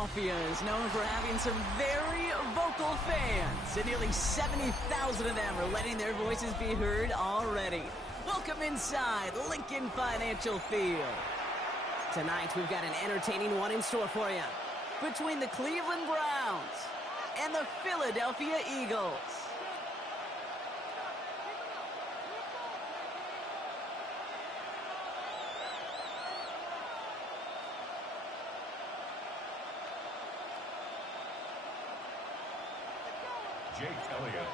Philadelphia is known for having some very vocal fans, and nearly 70,000 of them are letting their voices be heard already. Welcome inside Lincoln Financial Field. Tonight, we've got an entertaining one in store for you between the Cleveland Browns and the Philadelphia Eagles.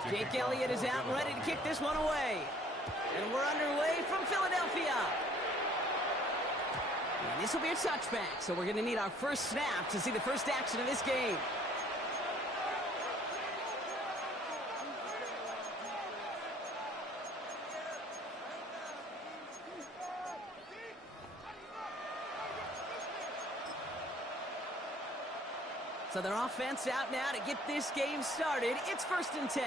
Jake Elliott is out and ready to kick this one away. And we're underway from Philadelphia. And this will be a touchback, so we're going to need our first snap to see the first action of this game. So their offense out now to get this game started. It's 1st and 10.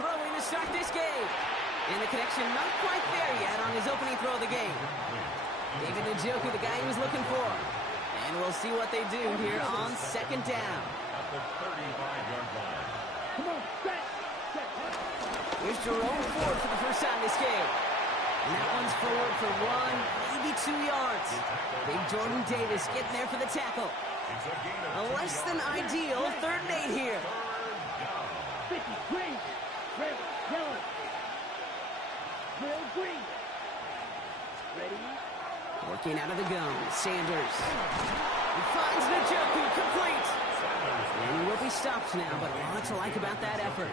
Throwing to start this game. And the connection not quite there yet on his opening throw of the game. David Njoku, the guy he was looking for. And we'll see what they do here on 2nd down. At the 35-yard line. Come on, set. Here's Jerome Ford for the first time this game. And that one's forward for 1, maybe 2 yards. Big Jordan Davis getting there for the tackle. A less than ideal 3rd and 8 here. 50, green, red, yellow. Real green. Ready? Working out of the gun, Sanders. He finds Njoku, complete. And he will be stopped now, but a lot to like about that effort.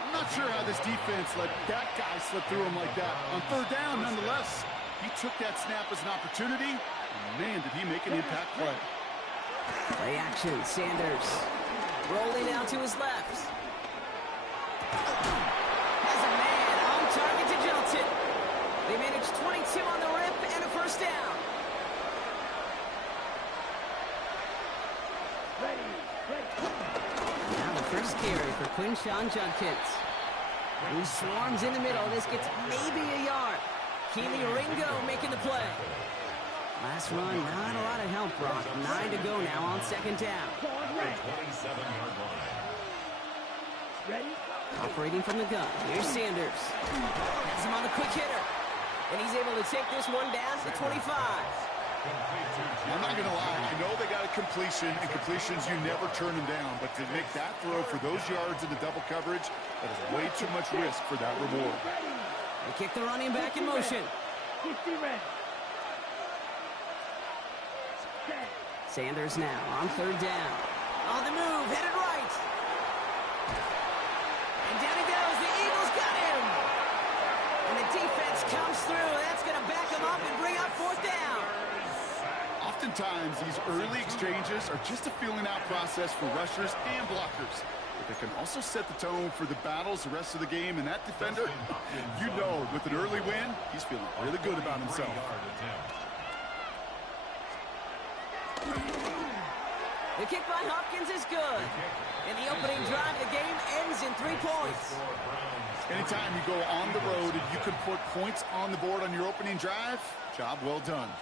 I'm not sure how this defense let that guy slip through him like that. On 3rd down, nonetheless, he took that snap as an opportunity. And man, did he make an impact play. Play action, Sanders. Rolling out to his left. Has a man on target to Johnson. They managed 22 on the rip and a first down. Now the first carry for Quinshawn Judkins. He swarms in the middle. This gets maybe a yard. Keely Ringo making the play. Last run, not a lot of help, Brock. 9 to go now on 2nd down. 27-yard line. Ready? Operating from the gun. Here's Sanders. Has him on the quick hitter. And he's able to take this one down to 25. I'm not going to lie. I know they got a completion, and completions, you never turn them down. But to make that throw for those yards in the double coverage, that is way too much risk for that reward. They kick the running back in motion. 50 red. Sanders now on 3rd down. On the move, headed right. And down he goes. The Eagles got him. And the defense comes through. That's going to back him up and bring up 4th down. Oftentimes, these early exchanges are just a feeling out process for rushers and blockers. But they can also set the tone for the battles the rest of the game. And that defender, you know, with an early win, he's feeling really good about himself. The kick by Hopkins is good. And the opening drive of the game ends in 3 points. Anytime you go on the road and you can put points on the board on your opening drive, job well done.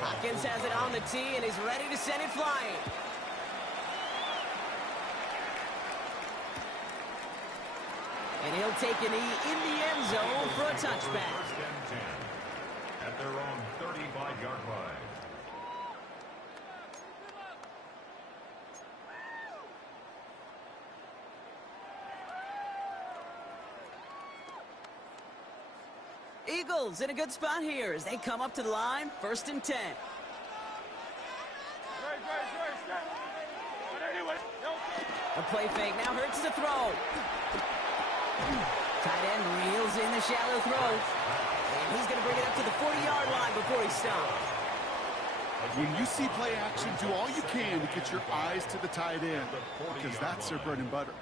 Hopkins has it on the tee and is ready to send it flying. And he'll take a knee in the end zone for a touchback. At their own 35-yard line. Eagles in a good spot here as they come up to the line, 1st and 10. A play fake now hurts the throw. Tight end reels in the shallow throw. And he's going to bring it up to the 40-yard line before he stops. When you see play action, do all you can to get your eyes to the tight end, because that's their bread and butter.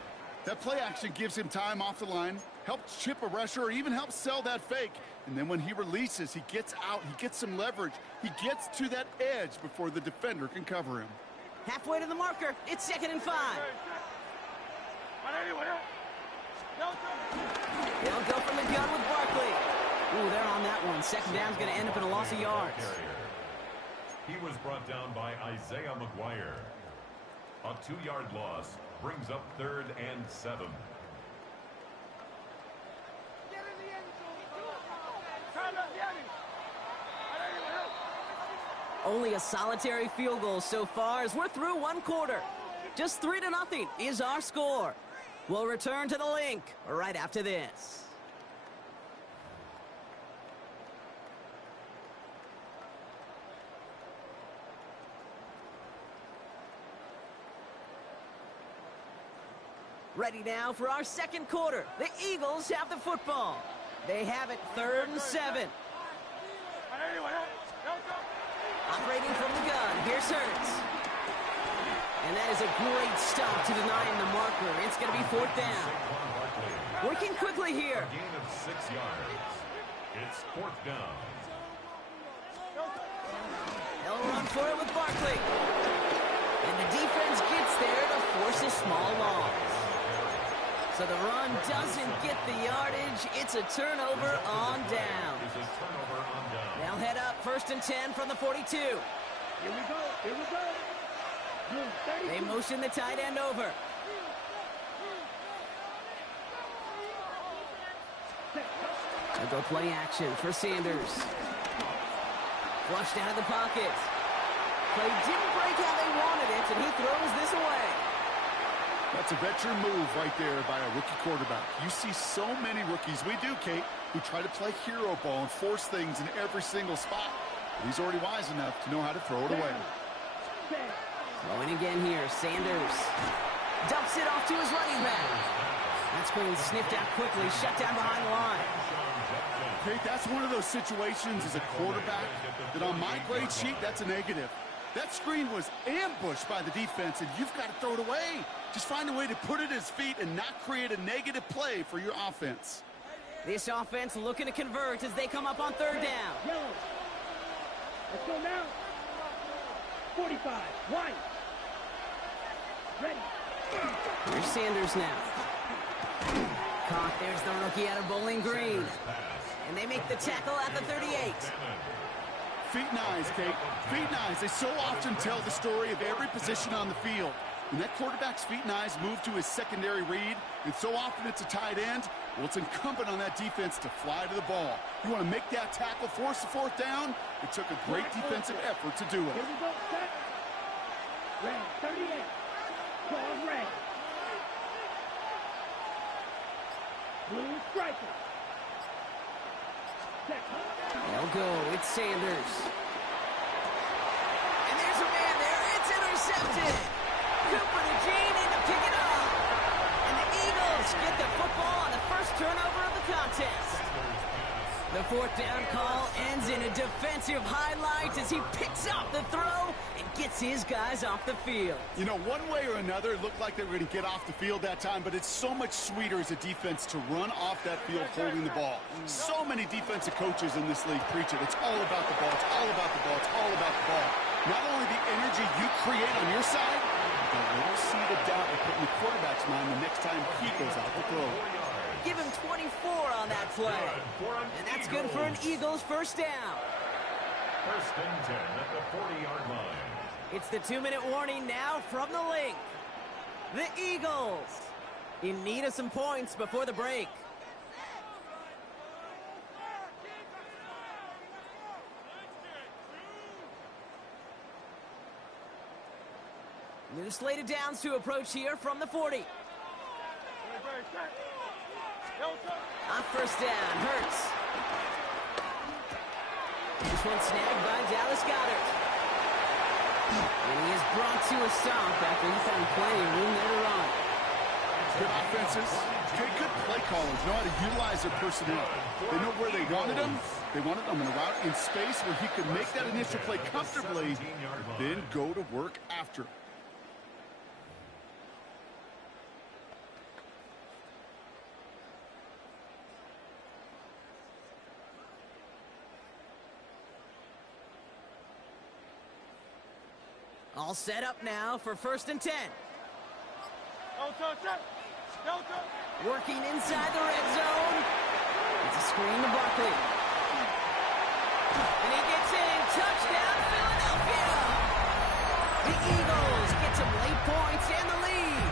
That play action gives him time off the line, helps chip a rusher, or even helps sell that fake. And then when he releases, he gets out, he gets some leverage. He gets to that edge before the defender can cover him. Halfway to the marker. It's 2nd and 5. They'll go from the gun with Barkley. Ooh, they're on that one. 2nd down's going to end up in a loss of yards. He was brought down by Isaiah McGuire. A 2-yard loss brings up 3rd and 7. Only a solitary field goal so far as we're through 1 quarter. Just 3-0 is our score. We'll return to the link right after this. Ready now for our 2nd quarter. The Eagles have the football. They have it 3rd and 7. Operating from the gun, here's Hurts. And that is a great stop to deny him the marker. It's going to be 4th down. Working quickly here. A gain of 6 yards. It's 4th down. They'll run for it with Barkley. And the defense gets there to force a small loss. So the run doesn't get the yardage. It's a turnover on down. They'll head up 1st and 10 from the 42. Here we go. Here we go. They motion the tight end over. They'll go play action for Sanders. Flushed out of the pocket. Play didn't break how they wanted it, and he throws this away. That's a veteran move right there by a rookie quarterback. You see so many rookies, we do, Kate, who try to play hero ball and force things in every single spot. But he's already wise enough to know how to throw it away. Throwing again here, Sanders. Dumps it off to his running back. That screen sniffed out quickly, shut down behind the line. Kate, that's one of those situations as a quarterback that on my grade sheet, that's a negative. That screen was ambushed by the defense, and you've got to throw it away. Just find a way to put it at his feet and not create a negative play for your offense. This offense looking to convert as they come up on 3rd down. Yellow. Let's go now. 45. White. Ready. Here's Sanders now. Caught. There's the rookie out of Bowling Green. And they make the tackle at the 38. Feet and eyes, Kate. Feet and eyes. They so often tell the story of every position on the field. When that quarterback's feet and eyes move to his secondary read, and so often it's a tight end, well, it's incumbent on that defense to fly to the ball. You want to make that tackle, force the 4th down? It took a great defensive effort to do it. Here we go. Set. Red. 38. Ball red. Blue striker. Set. They'll go. It's Sanders. And there's a man there. It's intercepted. Cooper to Gene in to pick it up. And the Eagles get the football on the first turnover of the contest. The 4th down call ends in a defensive highlight as he picks up the throw and gets his guys off the field. You know, one way or another, it looked like they were going to get off the field that time, but it's so much sweeter as a defense to run off that field holding the ball. So many defensive coaches in this league preach it. It's all about the ball. It's all about the ball. It's all about the ball. Not only the energy you create on your side, but a little seed of doubt you put in the quarterback's mind the next time he goes out to throw. Give him 24 on that play. And that's good for an Eagles 1st down. 1st and 10 at the 40-yard line. It's the 2-minute warning now from the link. The Eagles in need of some points before the break. New slate of downs to approach here from the 40. On 1st down, Hurts. This one snagged by Dallas Goedert. And he is brought to a stop after he found plenty of room there to run. Good offenses, good play callers know how to utilize their personnel. They know where they wanted them. They wanted them in a route in space where he could make that initial play comfortably, then go to work after. All set up now for 1st and 10. Working inside the red zone. It's a screen to Barkley. And he gets in. Touchdown, Philadelphia! The Eagles get some late points and the lead.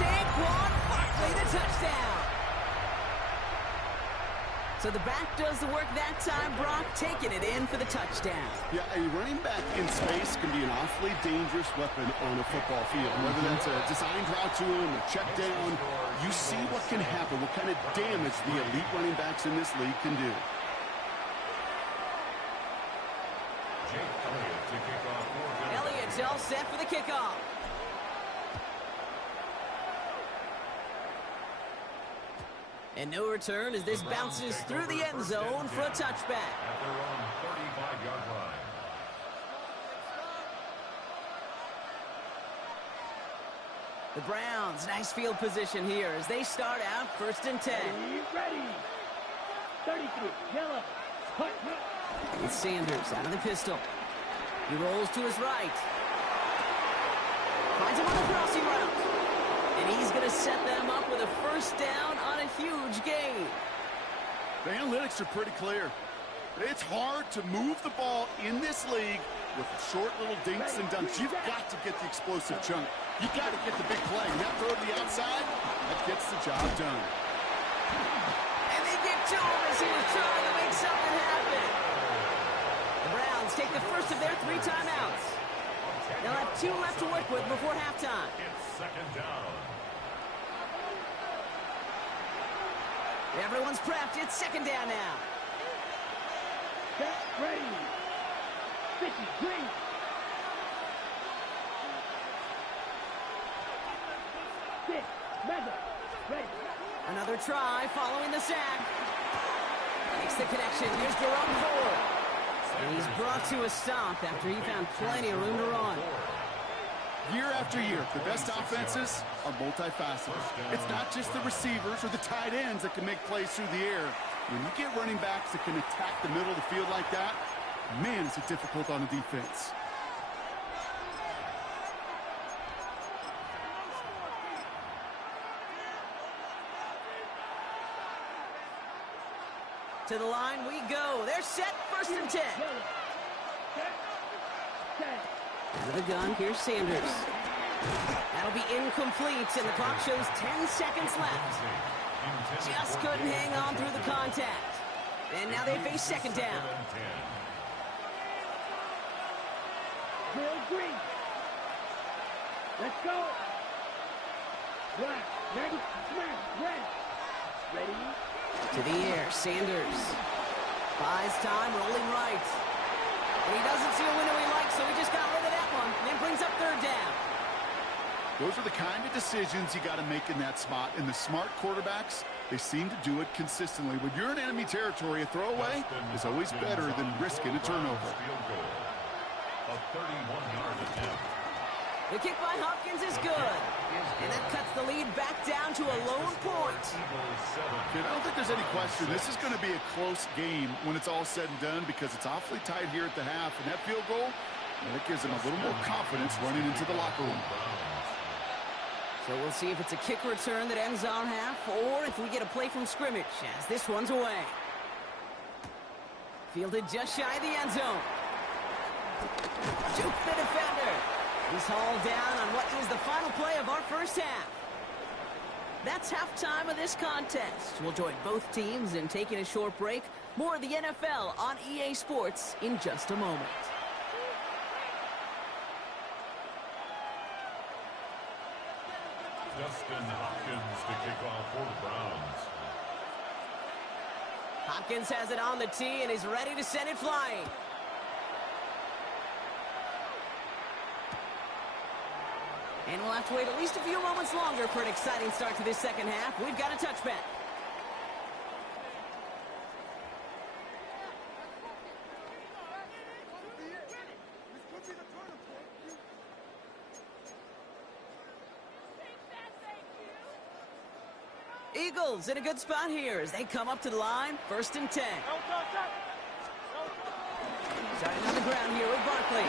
Saquon Barkley, the touchdown. So the back does the work that time, Brock, taking it in for the touchdown. Yeah, a running back in space can be an awfully dangerous weapon on a football field. Whether that's a designed route to him, a check down, you see what can happen, what kind of damage the elite running backs in this league can do. Elliott's all set for the kickoff. And no return as this bounces through the end zone for a touchback. At their own 35-yard line. The Browns, nice field position here as they start out 1st and 10. Ready. 33, yellow. Hut. It's Sanders out of the pistol. He rolls to his right. Finds him on the crossing route. And he's going to set them up with a 1st down on a huge gain. The analytics are pretty clear. It's hard to move the ball in this league with short little dinks and dunks. You've got to get the explosive chunk. You've got to get the big play. That throw to the outside, that gets the job done. And they get to him as he was trying to make something happen. The Browns take the first of their 3 timeouts. They'll have 2 left to work with before halftime. It's 2nd down. Everyone's prepped. It's 2nd down now. Set, ready. 53. Sit, Madden, ready. Another try following the sack. Makes the connection. Here's Jerome Ford. And he's brought to a stop after he found plenty of room to run. Year after year, the best offenses are multifaceted. It's not just the receivers or the tight ends that can make plays through the air. When you get running backs that can attack the middle of the field like that, man, is it difficult on the defense. To the line we go. They're set. 1st and 10. Out of the gun, here's Sanders. That'll be incomplete, and the clock shows 10 seconds left. Just couldn't hang on through the contact. And now they face 2nd down. Real green. Let's go. Black, ready, smash, red. Ready. To the air, Sanders. Buys time, rolling right. And he doesn't see a window he likes, so he just got rid of that one. And then brings up 3rd down. Those are the kind of decisions you got to make in that spot. And the smart quarterbacks, they seem to do it consistently. When you're in enemy territory, a throwaway is always better than risking a turnover. A 31-yard attempt. The kick by Hopkins is good. And that cuts the lead back down to a lone point. I don't think there's any question. This is going to be a close game when it's all said and done because it's awfully tight here at the half. And that field goal, that gives them a little more confidence running into the locker room. So we'll see if it's a kick return that ends our half or if we get a play from scrimmage as this one's away. Fielded just shy of the end zone. Juke the defender. He's hauled down on what is the final play of our 1st half. That's halftime of this contest. We'll join both teams in taking a short break. More of the NFL on EA Sports in just a moment. Justin Hopkins to kick off for the Browns. Hopkins has it on the tee and he's ready to send it flying. And we'll have to wait at least a few moments longer for an exciting start to this 2nd half. We've got a touchback. Eagles in a good spot here as they come up to the line. 1st and 10. Starting on the ground here with Barkley.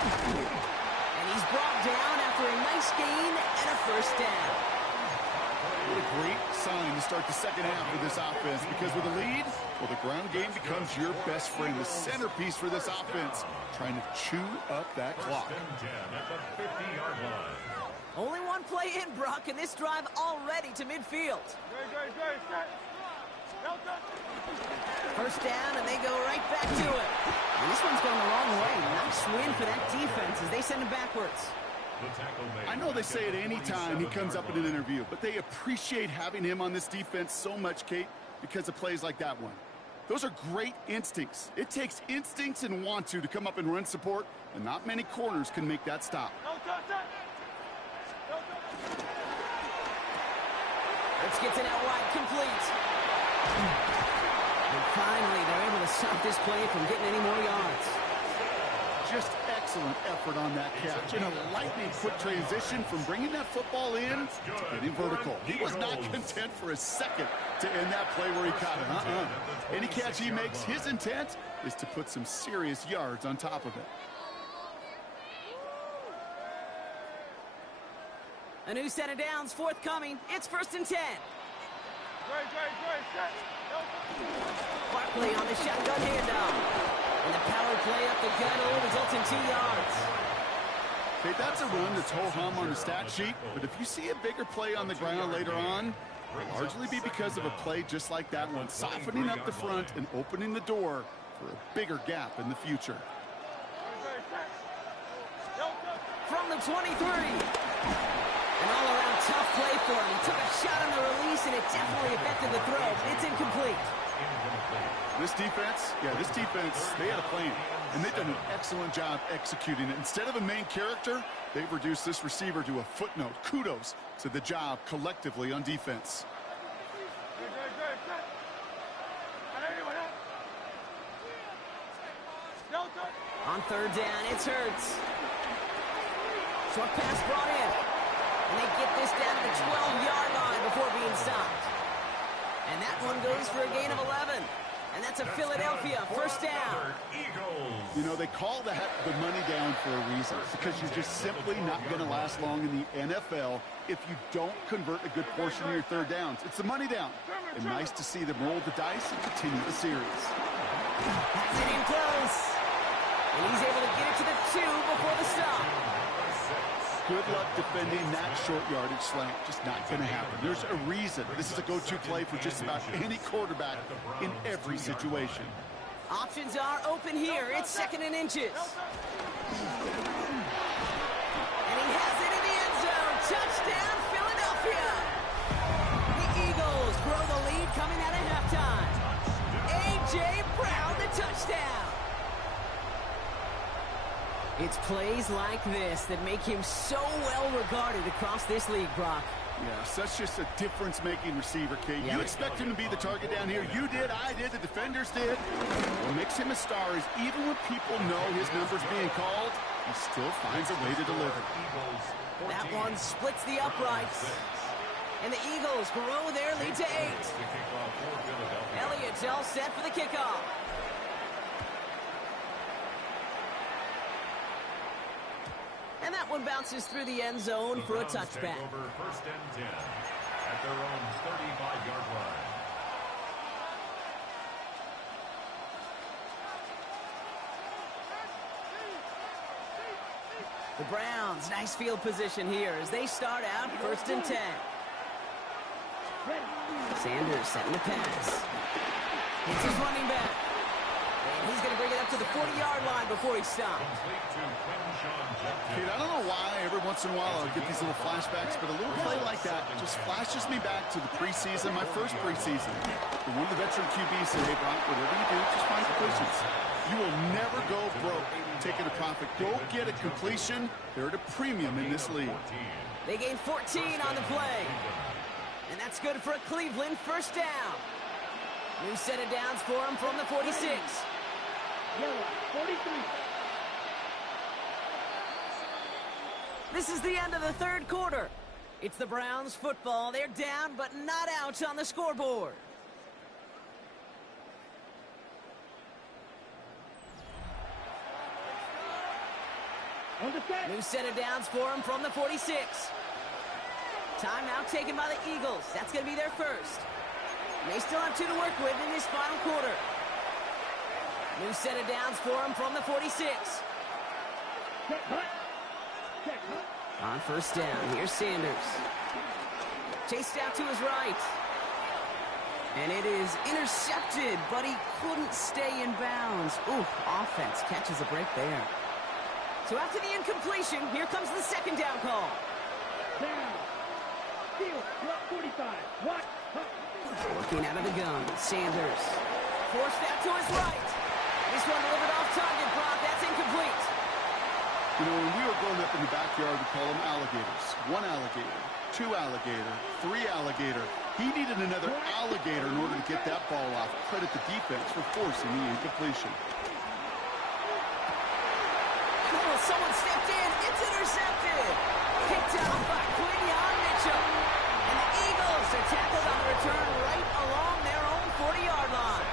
And he's brought down after a nice gain and a first down. What a great sign to start the second half of this offense, because with a lead, well, the ground game becomes your best friend, the centerpiece for this offense, trying to chew up that clock. First and 10 at the 50-yard line. Only one play in, Brock, and this drive already to midfield. First down, and they go right back to it. And this one's going the wrong way. Nice win for that defense as they send him backwards. I know they say it any time he comes up in an interview, but they appreciate having him on this defense so much, Kate, because of plays like that one. Those are great instincts. It takes instincts and want to come up and run support, and not many corners can make that stop. Let's get it out wide, complete. And finally, they're able to stop this play from getting any more yards. Just excellent effort on that catch. In a lightning quick transition from bringing that football in to getting vertical. He was not content for a second to end that play where he caught it. Any catch he makes, his intent is to put some serious yards on top of it. A new set of downs forthcoming. It's first and 10. Barkley on the shotgun handoff. And the power play up the gut will result in 2 yards. Okay, that's a run that's ho-hum on the stat sheet, but if you see a bigger play on the ground later on, it'll largely be because of a play just like that one, softening up the front and opening the door for a bigger gap in the future. From the 23. An all-around tough play for him. He took a shot on the release, and it definitely affected the throw. It's incomplete. This defense, they had a plan, and they've done an excellent job executing it. Instead of a main character, they've reduced this receiver to a footnote. Kudos to the job collectively on defense. On third down, it's Hurts. Short pass brought in. And they get this down to the 12-yard line before being stopped. And that one goes for a gain of 11. And that's a Philadelphia first down. You know, they call that the money down for a reason, because you're just simply not going to last long in the NFL if you don't convert a good portion of your third downs. It's the money down. And nice to see them roll the dice and continue the series. That's it in close. And he's able to get it to the 2 before the stop. Good luck defending that short yardage slant. Just not going to happen. There's a reason this is a go-to play for just about any quarterback in every situation. Options are open here. It's second and inches. And he has it in the end zone. Touchdown, Philadelphia. The Eagles grow the lead coming out of halftime. A.J. Brown, the touchdown. It's plays like this that make him so well regarded across this league, Brock. Yeah, such just a difference-making receiver, Kate. You expect him to be the target down here. You did, I did, the defenders did. What makes him a star is even when people know his number's being called, he still finds a way to deliver. That one splits the uprights. And the Eagles grow their lead to 8. Elliott's all set for the kickoff. And that one bounces through the end zone for a touchback. First and 10 at their own 35-yard line. The Browns, nice field position here as they start out first and 10. Sanders setting the pass. It's his running back. And he's going to bring it up to the 40-yard line before he stops. Kate, I don't know why every once in a while I'll get these little flashbacks, but a little play like that just flashes me back to the preseason, my first preseason. And one of the veteran QBs said, hey, Brock, whatever you do, just find completions. You will never go broke taking a profit. Go get a completion. They're at a premium in this league. They gain 14 on the play. And that's good for a Cleveland first down. New set of downs for him from the 46. Yellow, 43. This is the end of the third quarter. It's the Browns football. They're down, but not out on the scoreboard. On the set. New set of downs for him from the 46. Timeout taken by the Eagles. That's going to be their first. They still have 2 to work with in this final quarter. New set of downs for him from the 46. Check hut. Check hut. On first down, here's Sanders. Chased out to his right. And it is intercepted, but he couldn't stay in bounds. Ooh, offense catches a break there. So after the incompletion, here comes the second down call. Down. Field. Block 45. What? Working out of the gun, Sanders. Forced out to his right. This one delivered off target, Brock. That's incomplete. You know, when we were growing up in the backyard, we call them alligators. 1 alligator, 2 alligator, 3 alligator. He needed another alligator in order to get that ball off. Credit the defense for forcing the incompletion. Oh, someone stepped in. It's intercepted. Picked out by Quinyon Mitchell. And the Eagles are tackled on the return right along their own 40-yard line.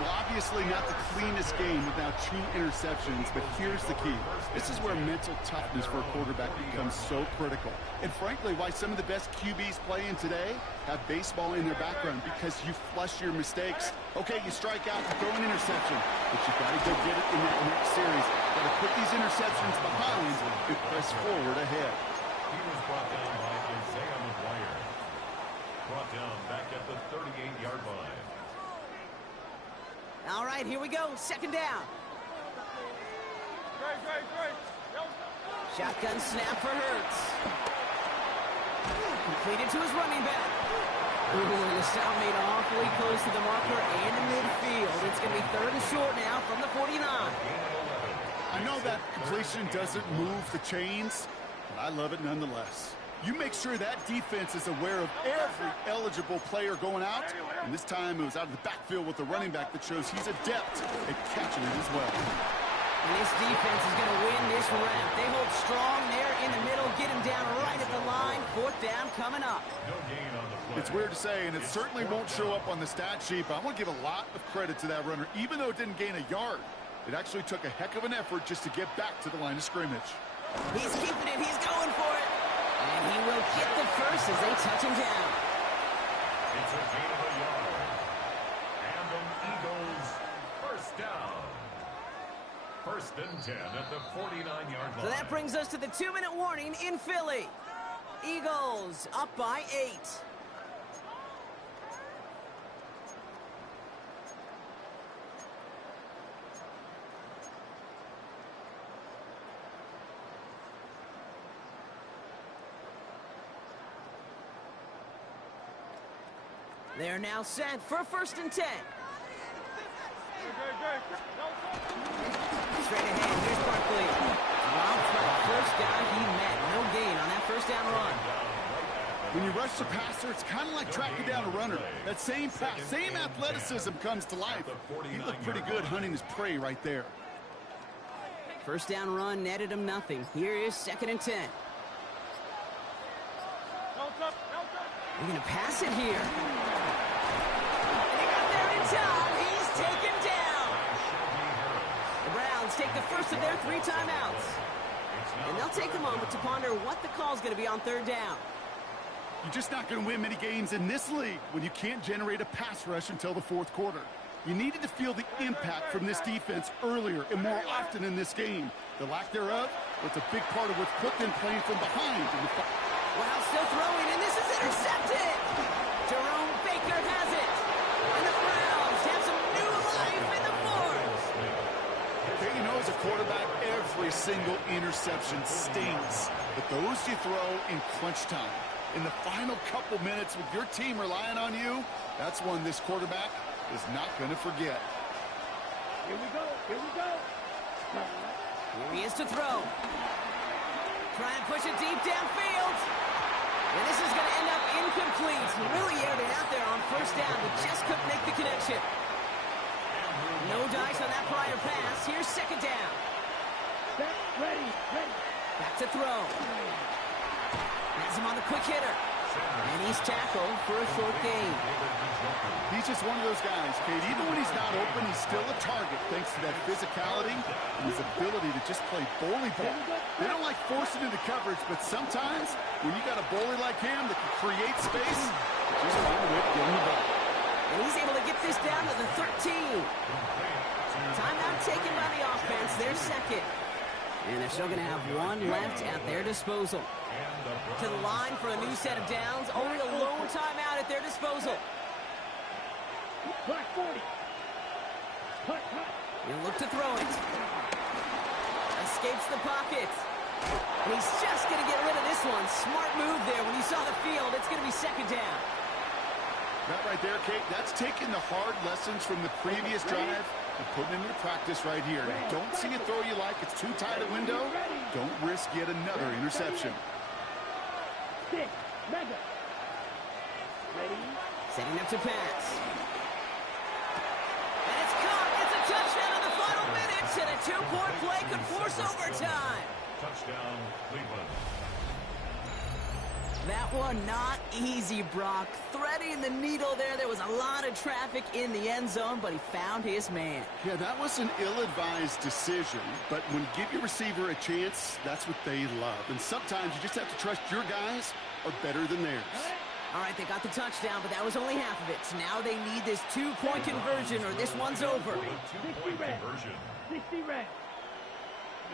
Well, obviously not the cleanest game without 2 interceptions, but here's the key. This is where mental toughness for a quarterback becomes so critical. And frankly, why some of the best QBs playing today have baseball in their background, because you flush your mistakes. Okay, you strike out, you throw an interception, but you got to go get it in that next series. Got to put these interceptions behind and press forward ahead. He was brought down by Isaiah McGuire. Brought down back at the 38-yard line. All right, here we go. Second down. Shotgun snap for Hurts. Completed to his running back. Ooh, and the stop made awfully close to the marker and the midfield. It's going to be 3rd and short now from the 49. I know that completion doesn't move the chains, but I love it nonetheless. You make sure that defense is aware of every eligible player going out, and this time it was out of the backfield with the running back that shows he's adept at catching it as well. And this defense is going to win this round. They hold strong there in the middle, get him down right at the line. 4th down coming up. No gain on the play. It's weird to say, and it certainly won't show up on the stat sheet, but I want to give a lot of credit to that runner. Even though it didn't gain a yard, it actually took a heck of an effort just to get back to the line of scrimmage. He's keeping it. He's going for it. And he will get the first as they touch him down. It's a gain of a yard. And an Eagles first down. 1st and 10 at the 49-yard line. So that brings us to the 2-minute warning in Philly. Eagles up by 8. They're now set for 1st and 10. Straight ahead, here's Barkley. First down he met. No gain on that first down run. When you rush the passer, it's kind of like tracking down a runner. That same pass, same athleticism comes to life. He looked pretty good hunting his prey right there. First down run netted him nothing. Here is 2nd and 10. They're going to pass it here. And he got there in time. He's taken down. The Browns take the first of their 3 timeouts. And they'll take a moment to ponder what the call is going to be on 3rd down. You're just not going to win many games in this league when you can't generate a pass rush until the 4th quarter. You needed to feel the impact from this defense earlier and more often in this game. The lack thereof was a big part of what's put them playing from behind in the fight. Wow, still throwing, and this is intercepted. Jerome Baker has it. And the Browns have some new life in the 4th. Okay, you know, as a quarterback, every single interception stings. But those you throw in crunch time, in the final couple minutes with your team relying on you, that's one this quarterback is not going to forget. Here we go. Here we go. Here he is to throw. Try and push it deep downfield. And this is going to end up incomplete. He really aired it out there on first down, but just couldn't make the connection. No dice on that prior pass. Here's 2nd down. Set, ready, ready. Back to throw. Has him on the quick hitter. And he's tackled for a short gain. He's just one of those guys, Kate. Even when he's not open, he's still a target thanks to that physicality and his ability to just play bully ball. They don't like forcing into coverage, but sometimes when you got a bully like him that can create space, just find a way to get him the ball. And he's able to get this down to the 13. Timeout taken by the offense, their second. And they're still going to have one left at their disposal. To the line for a new set of downs. Only a lone timeout at their disposal. Black 40. Cut. He'll look to throw it. Escapes the pocket. And he's just going to get rid of this one. Smart move there when you saw the field. It's going to be second down. That right there, Kate, that's taking the hard lessons from the previous drive and putting them into practice right here. Don't see a throw you like. It's too tight a window. Don't risk yet another interception. Stick. Mega. Ready. Setting up to pass. And it's caught. It's a touchdown in the final minutes. And a two-point play could force overtime. Touchdown, Cleveland. That one not easy, Brock. Threading the needle there. There was a lot of traffic in the end zone, but he found his man. Yeah, that was an ill-advised decision, but when you give your receiver a chance, that's what they love. And sometimes you just have to trust your guys are better than theirs. All right, they got the touchdown, but that was only half of it. So now they need this two-point conversion or this one's over. Two-point conversion. 60 red.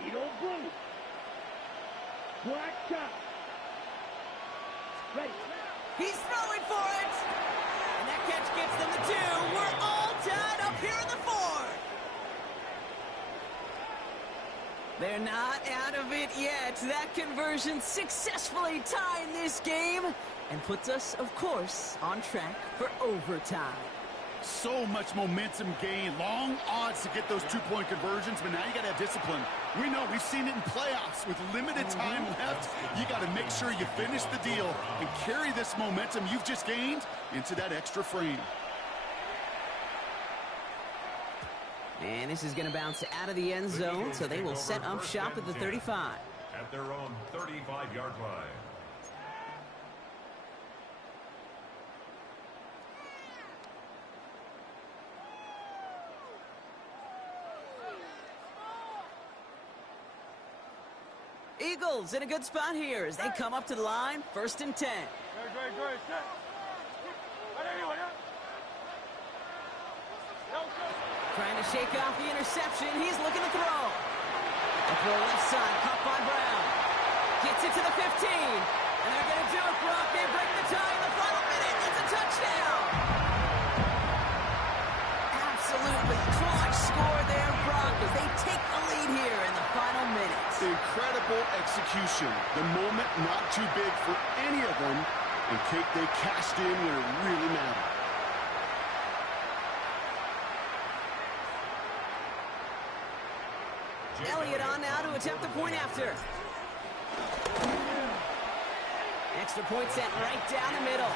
Needle blue. Black top. Ready. He's throwing for it. And that catch gets them the two. We're all tied up here in the fourth. They're not out of it yet. That conversion successfully tying this game and puts us, of course, on track for overtime. So much momentum gain, long odds to get those two-point conversions, but now you got to have discipline. We know, we've seen it in playoffs. With limited time left, you got to make sure you finish the deal and carry this momentum you've just gained into that extra frame. And this is going to bounce out of the end zone, so they will set up shop at the 35. At their own 35-yard line. Eagles in a good spot here as they come up to the line, 1st and 10. Trying to shake off the interception. He's looking to throw. A throw left side, caught by Brown. Gets it to the 15. And they're going to do it, Brock. They break the tie in the final minute. It's a touchdown. Absolutely clutch score there, Brock, as they take the lead here in the final minutes. Incredible execution. The moment not too big for any of them. And Kate, they cashed in when it really mattered. Elliott on now to attempt the point after. Extra point set right down the middle.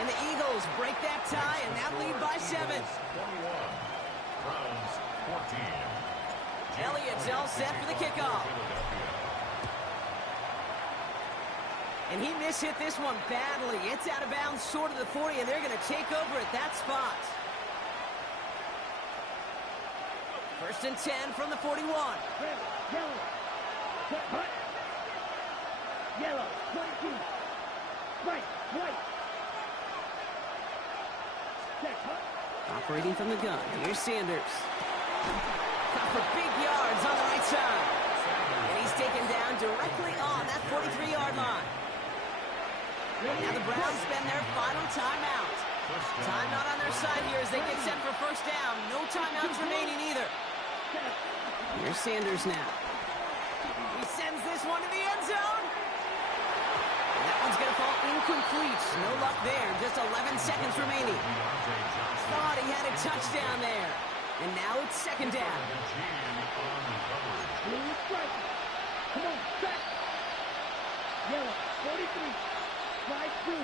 And the Eagles break that tie and now lead by 7. 21. Browns 14. Elliott's all set for the kickoff. And he mishit this one badly. It's out of bounds short of the 40, and they're going to take over at that spot. 1st and 10 from the 41. Red. Yellow. Cut. Yellow. 22. White. Check. Cut. Operating from the gun. Here's Sanders. Got for big yards on the right side. And he's taken down directly on that 43-yard line. Now the Browns spend their final timeout. Timeout on their side here as they get set for 1st down. No timeouts remaining either. Here's Sanders now. He sends this one to the end zone. And that one's going to fall incomplete. No luck there. Just 11 seconds remaining. Thought he had a touchdown there. And now it's 2nd down. Blue stripe. Come on, back. Yellow. 43. 5-2.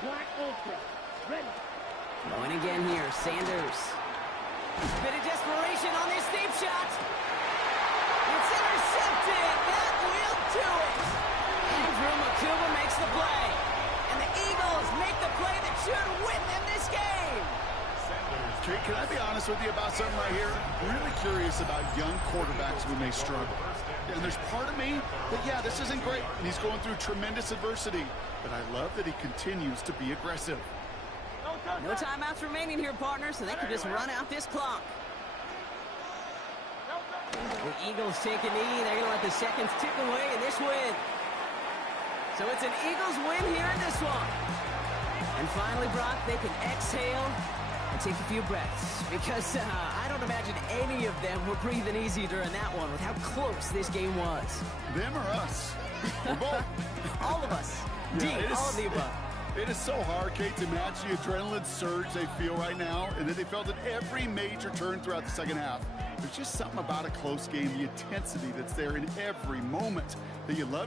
Black ultra. Ready. Going again here, Sanders. Bit of desperation on this deep shot. It's intercepted. That will do it. Andrew McCougar makes the Can I be honest with you about something right here? Really curious about young quarterbacks when they struggle. And there's part of me that, yeah, this isn't great. And he's going through tremendous adversity. But I love that he continues to be aggressive. No timeouts remaining here, partner, so they can just run out this clock. The Eagles take a knee. They're going to let the seconds tick away in this win. So it's an Eagles win here in this one. And finally, Brock, they can exhale and take a few breaths. Because I don't imagine any of them were breathing easy during that one with how close this game was. Them or us? We're both. All of us. Yeah, all of the above. It is so hard, Kate, to match the adrenaline surge they feel right now, and that they felt at every major turn throughout the second half. There's just something about a close game, the intensity that's there in every moment that you love to